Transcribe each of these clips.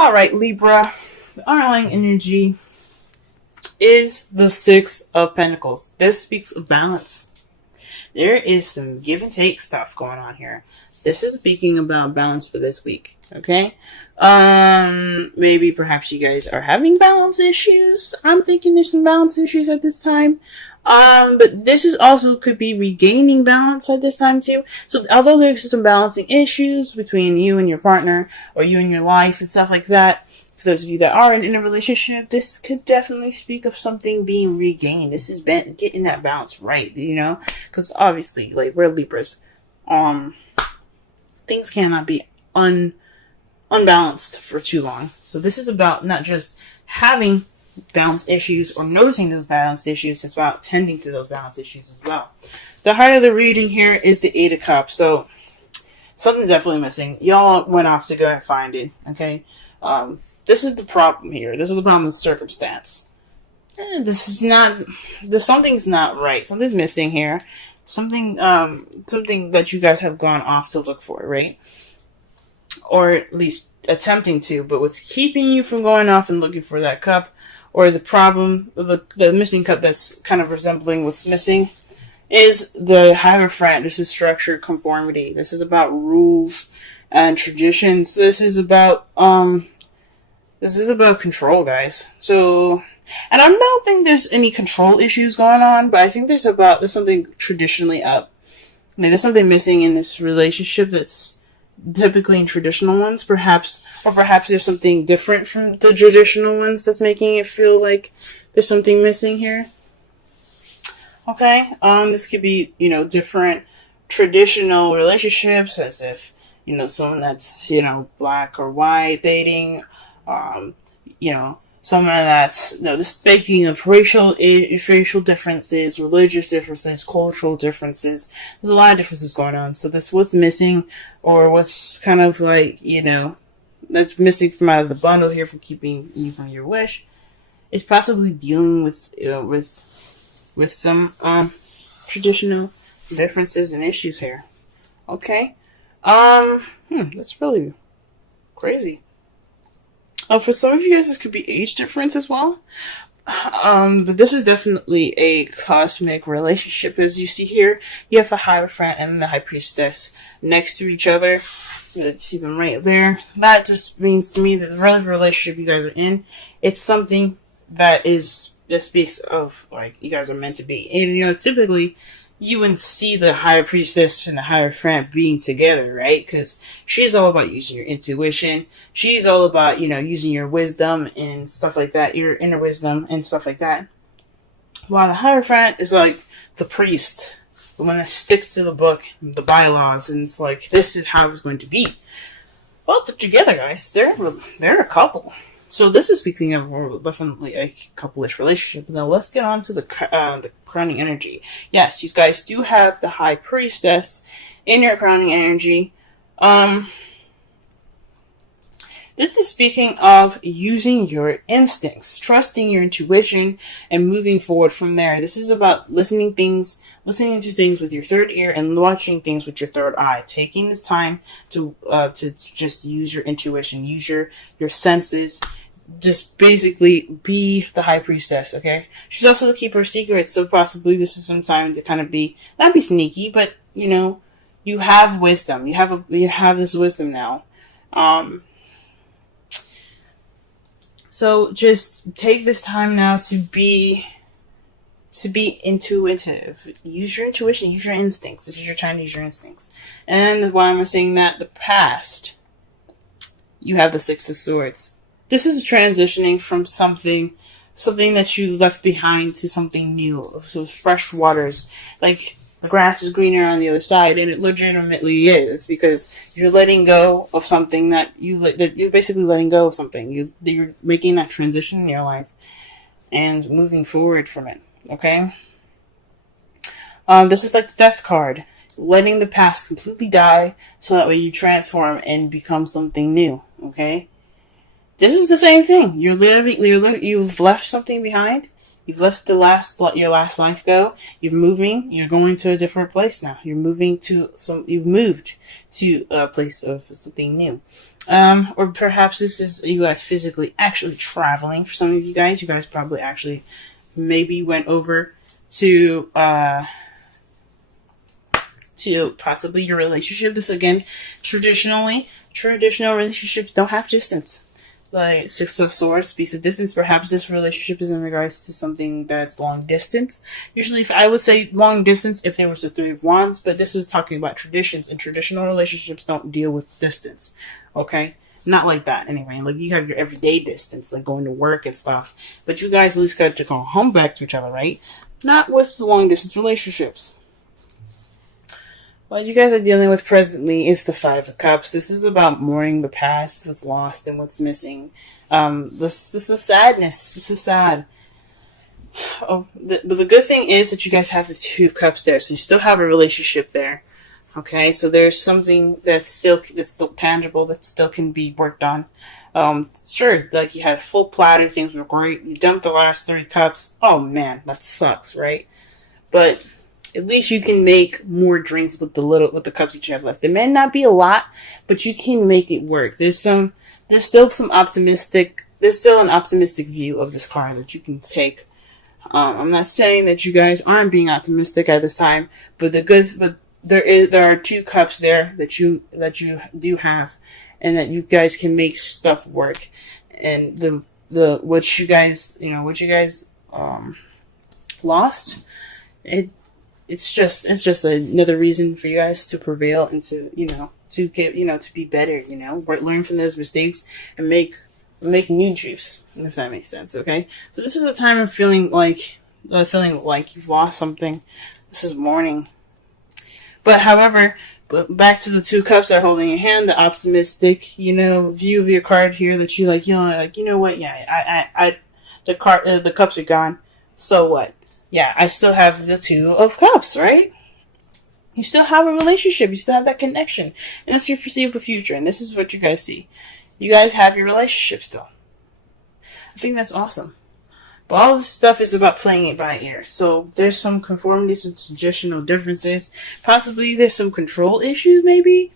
All right, Libra. The underlying energy is the Six of Pentacles. This speaks of balance. There is some give and take stuff going on here. This is speaking about balance for this week. Okay. Maybe perhaps you guys are having balance issues. I'm thinking there's some balance issues at this time. But this is also could be regaining balance at this time too. So although there's some balancing issues between you and your partner or you and your life and stuff like that, for those of you that are in a relationship, this could definitely speak of something being regained. This is getting that balance right, you know? Because obviously, like, we're Libras. Things cannot be unbalanced for too long. So this is about not just having balance issues or noticing those balance issues, it's about tending to those balance issues as well. The heart of the reading here is the Eight of Cups. So something's definitely missing. Y'all went off to go and find it, okay? This is the problem here. This is the problem with circumstance. Something's not right. Something's missing here. Something that you guys have gone off to look for, right? Or at least attempting to, but what's keeping you from going off and looking for that cup, or the problem, the missing cup that's kind of resembling what's missing, is the Hierophant. This is structured conformity. This is about rules and traditions. This is about control, guys. So, and I don't think there's any control issues going on, but I think there's something traditionally up. I mean, there's something missing in this relationship that's typically in traditional ones, perhaps there's something different from the traditional ones that's making it feel like there's something missing here. Okay, this could be, different traditional relationships, as if, someone that's, black or white dating, someone that's, this speaking of racial differences, religious differences, cultural differences. There's a lot of differences going on. So that's what's missing, or what's kind of like, that's missing from out of the bundle here, from keeping you from your wish, is possibly dealing with some, traditional differences and issues here. Okay. That's really crazy. For some of you guys, this could be age difference as well. But this is definitely a cosmic relationship. As you see here, you have the Hierophant and the High Priestess next to each other. Let's see them right there. That just means to me that the relationship you guys are in, it's something that speaks of, like, you guys are meant to be. And, typically, you would see the High Priestess and the Hierophant being together, right? Because she's all about using your intuition. She's all about, using your wisdom and stuff like that, your inner wisdom and stuff like that. While the Hierophant is like the priest, the one that sticks to the book, the bylaws, and it's like, this is how it's going to be. Well, they're together, guys. They're a couple. So this is speaking of definitely a couple-ish relationship. Now let's get on to the crowning energy. Yes, you guys do have the High Priestess in your crowning energy. This is speaking of using your instincts, trusting your intuition, and moving forward from there. This is about listening to things with your third ear and watching things with your third eye. Taking this time to just use your intuition, use your senses. Just basically be the High Priestess, okay? She's also the keeper of secrets, so possibly this is some time to kind of not be sneaky, but, you have wisdom. You have this wisdom now. So just take this time now to be intuitive. Use your intuition, use your instincts. This is your time to use your instincts. And why am I saying that? The past, you have the Six of Swords. This is transitioning from something that you left behind to something new. So fresh waters. Like, the grass is greener on the other side, and it legitimately is, because you're letting go of something that you're basically letting go of something. You're making that transition in your life and moving forward from it. Okay? This is like the Death card. Letting the past completely die, so that way you transform and become something new. Okay? This is the same thing. You've left something behind. You've left your last life go. You're moving. You're going to a different place now. You've moved to a place of something new. Or perhaps this is you guys physically actually traveling. For some of you guys probably actually maybe went over to possibly your relationship. This again, traditional relationships don't have distance. Like Six of Swords speaks of distance. Perhaps this relationship is in regards to something that's long distance. Usually, if I would say long distance, if there was the Three of Wands, but this is talking about traditions, and traditional relationships don't deal with distance. Okay, not like that anyway. Like you have your everyday distance, like going to work and stuff. But you guys at least got to go home back to each other, right? Not with long distance relationships. What you guys are dealing with presently is the Five of Cups. This is about mourning the past, what's lost, and what's missing. This is sadness. This is sad. But the good thing is that you guys have the Two of Cups there, so you still have a relationship there. Okay, so there's something that's still tangible, that still can be worked on. Sure, like you had a full platter, things were great. You dumped the last 3 cups. Oh man, that sucks, right? But at least you can make more drinks with the cups that you have left. It may not be a lot, but you can make it work. There's still an optimistic view of this card that you can take. I'm not saying that you guys aren't being optimistic at this time, but there are 2 cups there that you do have, and that you guys can make stuff work. And what you guys lost, it's just another reason for you guys to prevail and to be better, learn from those mistakes and make new juice, if that makes sense. Okay, so this is a time of feeling like you've lost something. This is mourning. But back to the 2 cups that are holding your hand, the optimistic, view of your card here, that you what? Yeah, the cups are gone. So what? Yeah, I still have the 2 of Cups, right? You still have a relationship. You still have that connection. And that's your foreseeable future. And this is what you guys see. You guys have your relationship still. I think that's awesome. But all this stuff is about playing it by ear. So there's some conformities and suggestional differences. Possibly there's some control issues, maybe.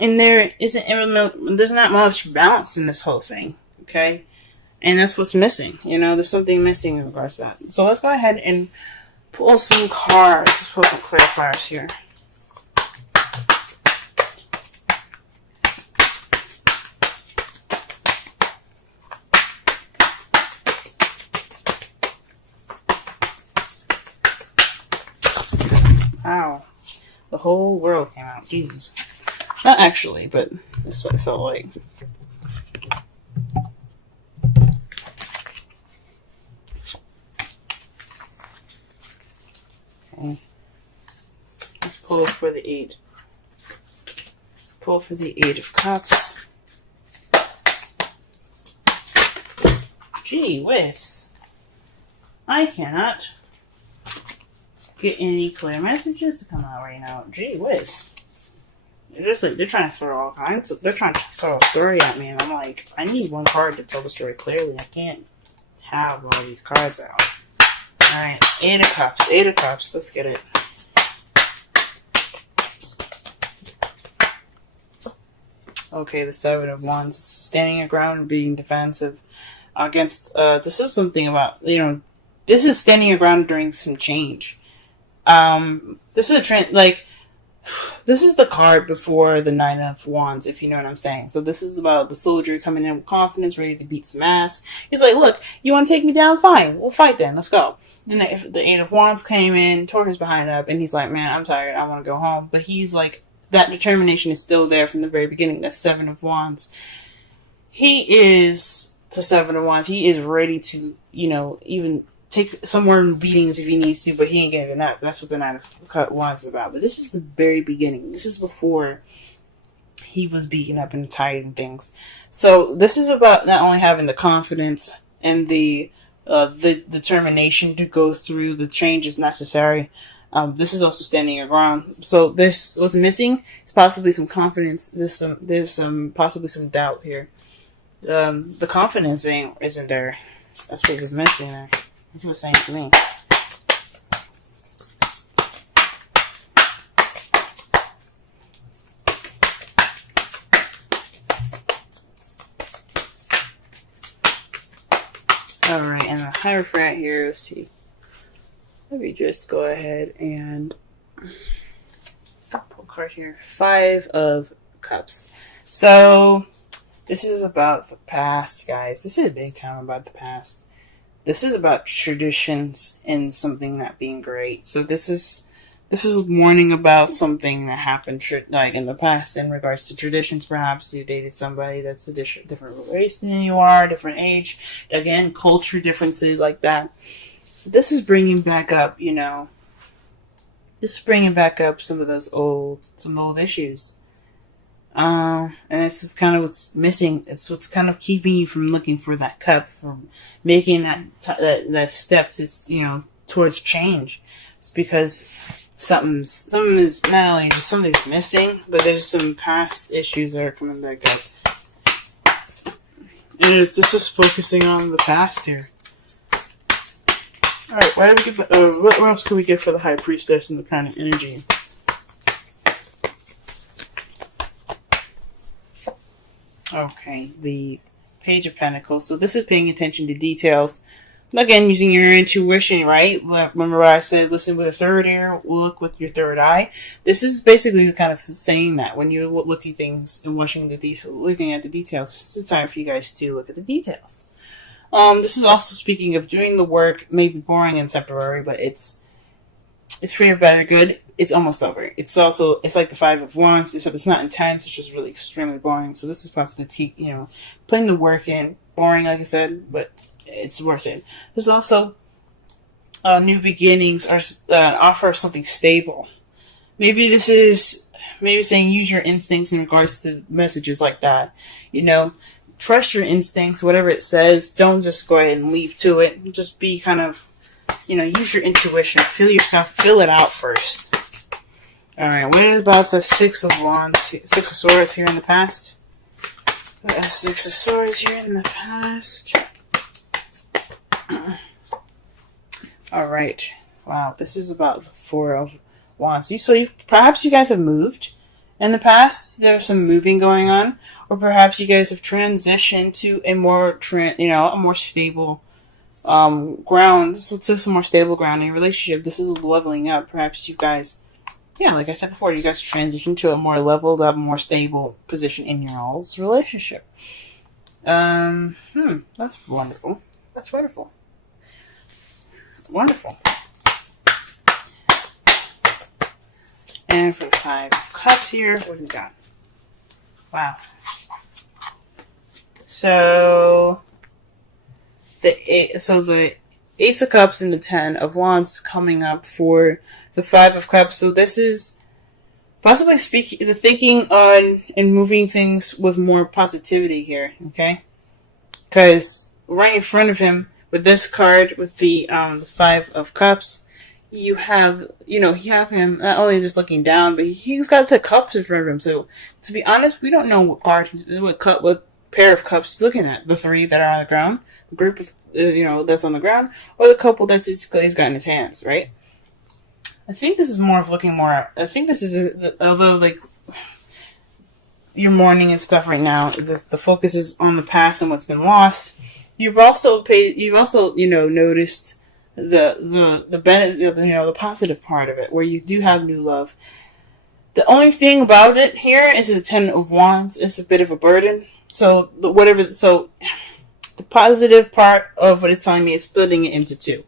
And there's not much balance in this whole thing. Okay? And that's what's missing. There's something missing in regards to that. So let's go ahead and pull some cards. Let's pull some clarifiers here. Wow. The whole world came out. Jesus. Not actually, but that's what it felt like. Okay. Let's pull for the 8. Pull for the 8 of Cups. Gee whiz. I cannot get any clear messages to come out right now. Gee whiz. They're trying to throw all kinds of, they're trying to throw a story at me, and I'm like, I need one card to tell the story clearly. I can't have all these cards out. Alright, 8 of Cups. 8 of Cups. Let's get it. Okay, the 7 of Wands. Standing your ground and being defensive against, this is something about, this is standing your ground during some change. This is a trend, this is the card before the 9 of Wands, if you know what I'm saying. So this is about the soldier coming in with confidence, ready to beat some ass. He's like, look, you want to take me down? Fine. We'll fight then. Let's go. Then the 8 of Wands came in, tore his behind up, and he's like, man, I'm tired. I want to go home. But he's like, that determination is still there from the very beginning. That 7 of Wands. He is the 7 of Wands. He is ready to, even take some more beatings if he needs to, but he ain't getting that. That's what the 9 of Wands is about. But this is the very beginning. This is before he was beaten up and tired and things. So this is about not only having the confidence and the determination to go through the changes necessary. This is also standing your ground. So this was missing. It's possibly some confidence. There's some possibly some doubt here. The confidence isn't there. That's what was missing there. That's what it's saying to me. Alright, and the Hierophant here, let's see. Let me just go ahead and pull a card here. 5 of Cups. So, this is about the past, guys. This is big time about the past. This is about traditions and something not being great. So this is a warning about something that happened like in the past in regards to traditions. Perhaps you dated somebody that's a different race than you are, different age. Again, culture differences like that. So this is bringing back up, this is bringing back up some old issues. And it's just kind of what's missing. It's what's kind of keeping you from looking for that cup, from making that step to, towards change. It's because something is not only just something's missing, but there's some past issues that are coming back up. And it's just focusing on the past here. Alright, what else can we get for the High Priestess and the Planet Energy? Okay, the Page of Pentacles. So this is paying attention to details. Again, using your intuition, right? Remember what I said, listen with a third ear, look with your third eye. This is basically kind of saying that when you're looking things and looking at the details, this is the time for you guys to look at the details. This is also speaking of doing the work, maybe boring and temporary, but it's for your better good. It's almost over. It's like the 5 of Wands. It's not intense. It's just really extremely boring. So this is possibly, putting the work in. Boring, like I said, but it's worth it. There's also new beginnings or offer of something stable. Maybe this is saying use your instincts in regards to messages like that. Trust your instincts, whatever it says. Don't just go ahead and leap to it. Just be kind of, use your intuition. Feel it out first. Alright, what about the 6 of Wands? 6 of Swords here in the past? 6 of Swords here in the past. Alright. Wow, this is about the 4 of Wands. Perhaps you guys have moved in the past. There's some moving going on. Or perhaps you guys have transitioned to a more stable ground. This is some more stable ground in your relationship. This is leveling up. Perhaps you guys, like I said before, you guys transition to a more leveled up, more stable position in your all's relationship. That's wonderful. That's wonderful. Wonderful. And for the 5 of Cups here, what do we got? Wow. So the Ace of Cups and the 10 of Wands coming up for the 5 of Cups. So this is possibly the thinking on and moving things with more positivity here, okay? Because right in front of him with this card, with the 5 of Cups, you have him not only just looking down, but he's got the cups in front of him. So to be honest, we don't know what pair of cups he's looking at. The 3 that are on the ground, the group of that's on the ground, or the couple he's got in his hands, right? I think this is more of looking more. I think this is although like you're mourning and stuff right now, the focus is on the past and what's been lost. You've also noticed the benefit, the positive part of it, where you do have new love. The only thing about it here is the 10 of Wands. It's a bit of a burden. So the positive part of what it's telling me is splitting it into 2.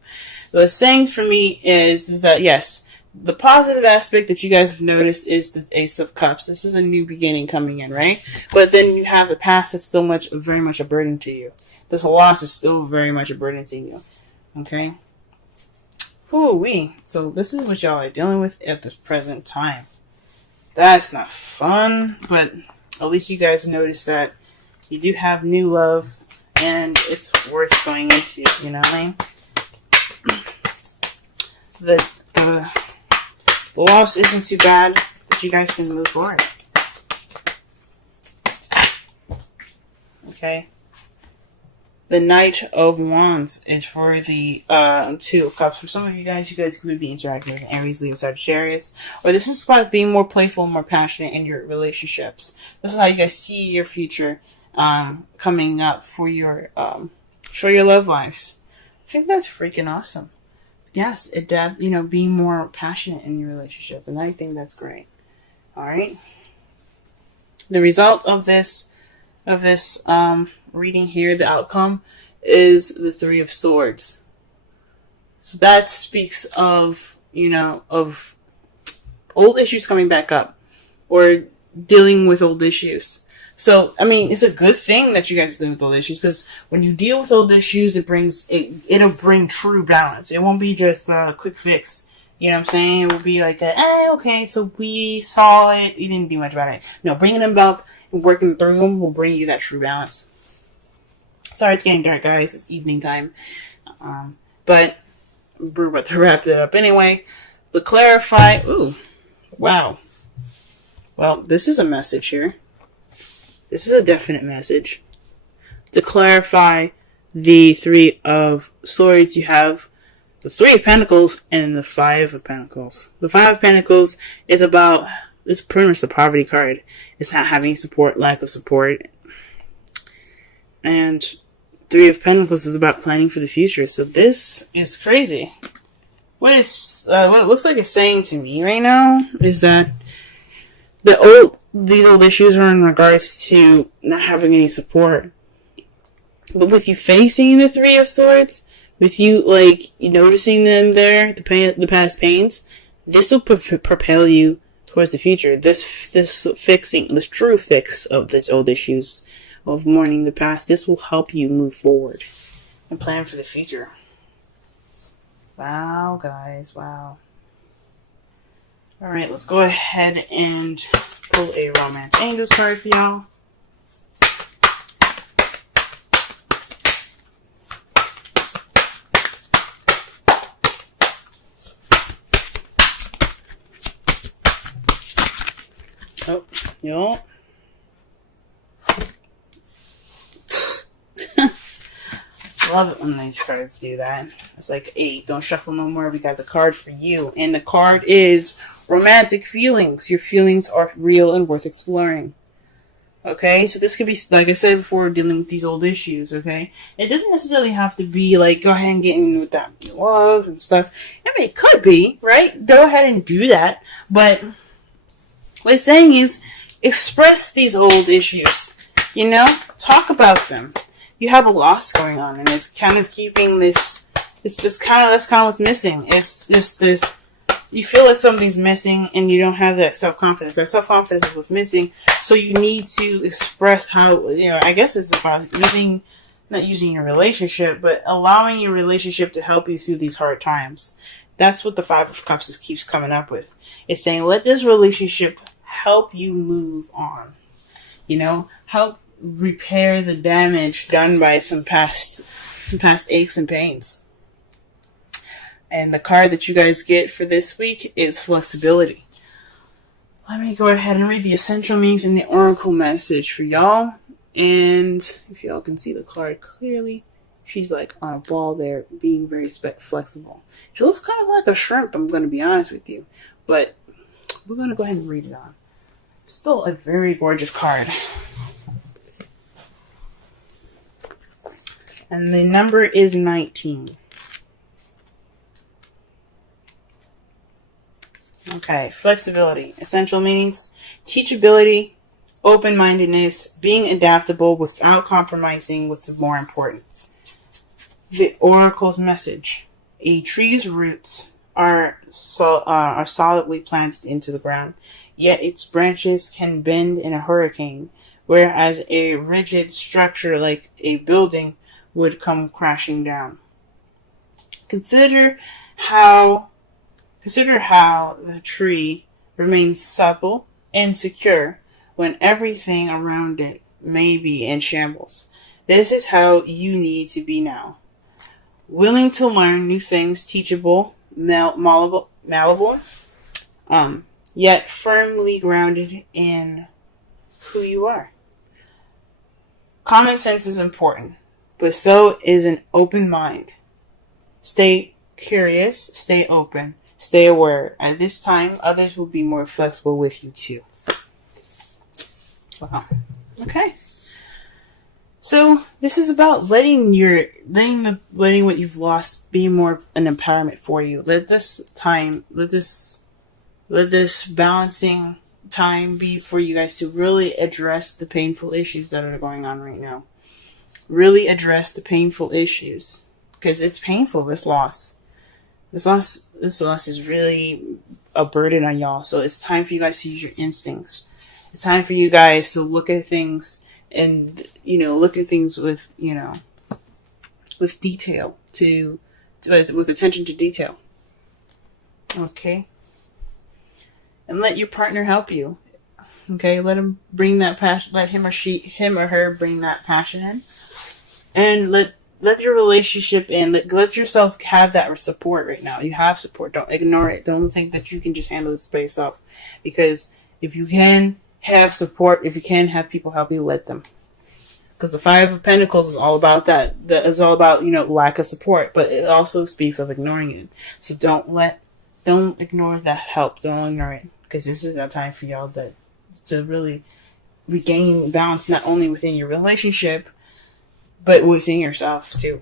What it's saying for me is that yes, the positive aspect that you guys have noticed is the Ace of Cups. This is a new beginning coming in, right? But then you have the past that's still very much a burden to you. This loss is still very much a burden to you. Okay? Ooh-wee. So this is what y'all are dealing with at this present time. That's not fun, but at least you guys notice that you do have new love, and it's worth going into, you know what I mean? The loss isn't too bad, but you guys can move forward. Okay? The Knight of Wands is for the 2 of Cups. For some of you guys could be interacting with Aries, Leo, Sagittarius. Or this is about being more playful, more passionate in your relationships. This is how you guys see your future coming up for your for your love lives. I think that's freaking awesome. Yes, being more passionate in your relationship, and I think that's great. All right. The result of this reading here, the outcome is the Three of Swords. So that speaks of of old issues coming back up, or dealing with old issues. So, I mean, it's a good thing that you guys are dealing with old issues, because when you deal with old issues, it'll bring true balance. It won't be just a quick fix. You know what I'm saying? It will be like, okay, so we saw it, you didn't do much about it. No, bringing them up and working through them will bring you that true balance. Sorry, it's getting dark, guys. It's evening time. But we're about to wrap it up anyway. To clarify, ooh, wow. Well, this is a message here. This is a definite message. To clarify the Three of Swords, you have the Three of Pentacles and the Five of Pentacles. The Five of Pentacles is it's pretty much the poverty card. It's not having support, lack of support. And Three of Pentacles is about planning for the future. So this is crazy. What it looks like it's saying to me right now is that these old issues are in regards to not having any support. But with you facing the Three of Swords, with you noticing them there, the past pains, this will propel you towards the future. This true fix of these old issues of mourning the past, this will help you move forward and plan for the future. Wow, guys, wow. Alright, let's go ahead and pull a Romance Angels card for y'all. Oh, y'all. Love it when these cards do that. It's like, hey, don't shuffle no more. We got the card for you. And the card is romantic feelings. Your feelings are real and worth exploring. Okay? So this could be, like I said before, dealing with these old issues, okay? It doesn't necessarily have to be like, go ahead and get in with that love and stuff. I mean, it could be, right? Go ahead and do that. But what it's saying is, express these old issues. Talk about them. You have a loss going on, and it's kind of keeping this. That's kind of what's missing. It's this. You feel like something's missing, and you don't have that self-confidence. That self-confidence is what's missing. So you need to express how. I guess it's about not using your relationship, but allowing your relationship to help you through these hard times. That's what the Five of Cups keeps coming up with. It's saying, let this relationship help you move on. Help repair the damage done by some past aches and pains. And the card that you guys get for this week is flexibility. Let me go ahead and read the essential meanings and the oracle message for y'all. And if y'all can see the card clearly, she's like on a ball there, being very flexible. She looks kind of like a shrimp, I'm going to be honest with you. But we're going to go ahead and read it on. Still a very gorgeous card. And the number is 19. Okay, flexibility. Essential meanings: teachability, open-mindedness, being adaptable without compromising what's more important. The oracle's message: a tree's roots are solidly planted into the ground, yet its branches can bend in a hurricane, whereas a rigid structure like a building would come crashing down. Consider how the tree remains supple and secure when everything around it may be in shambles. This is how you need to be now. Willing to learn new things, teachable, malleable, yet firmly grounded in who you are. Common sense is important, but so is an open mind. Stay curious, stay open, stay aware. At this time, others will be more flexible with you too. Wow. Okay. So this is about letting what you've lost be more of an empowerment for you. Let this balancing time be for you guys to really address the painful issues that are going on right now. Really address the painful issues, because it's painful. This loss is really a burden on y'all. So it's time for you guys to use your instincts. It's time for you guys to look at things and, look at things with, with detail, with attention to detail. Okay. And let your partner help you. Okay. Let him bring that passion, let him or her bring that passion in. And let your relationship in, let yourself have that support right now. You have support. Don't ignore it. Don't think that you can just handle this by yourself. Because if you can have support, if you can have people help you, let them. Because the Five of Pentacles is all about that. That is all about, lack of support. But it also speaks of ignoring it. So don't ignore that help. Don't ignore it. Because this is a time for y'all to really regain balance, not only within your relationship, but within yourselves too.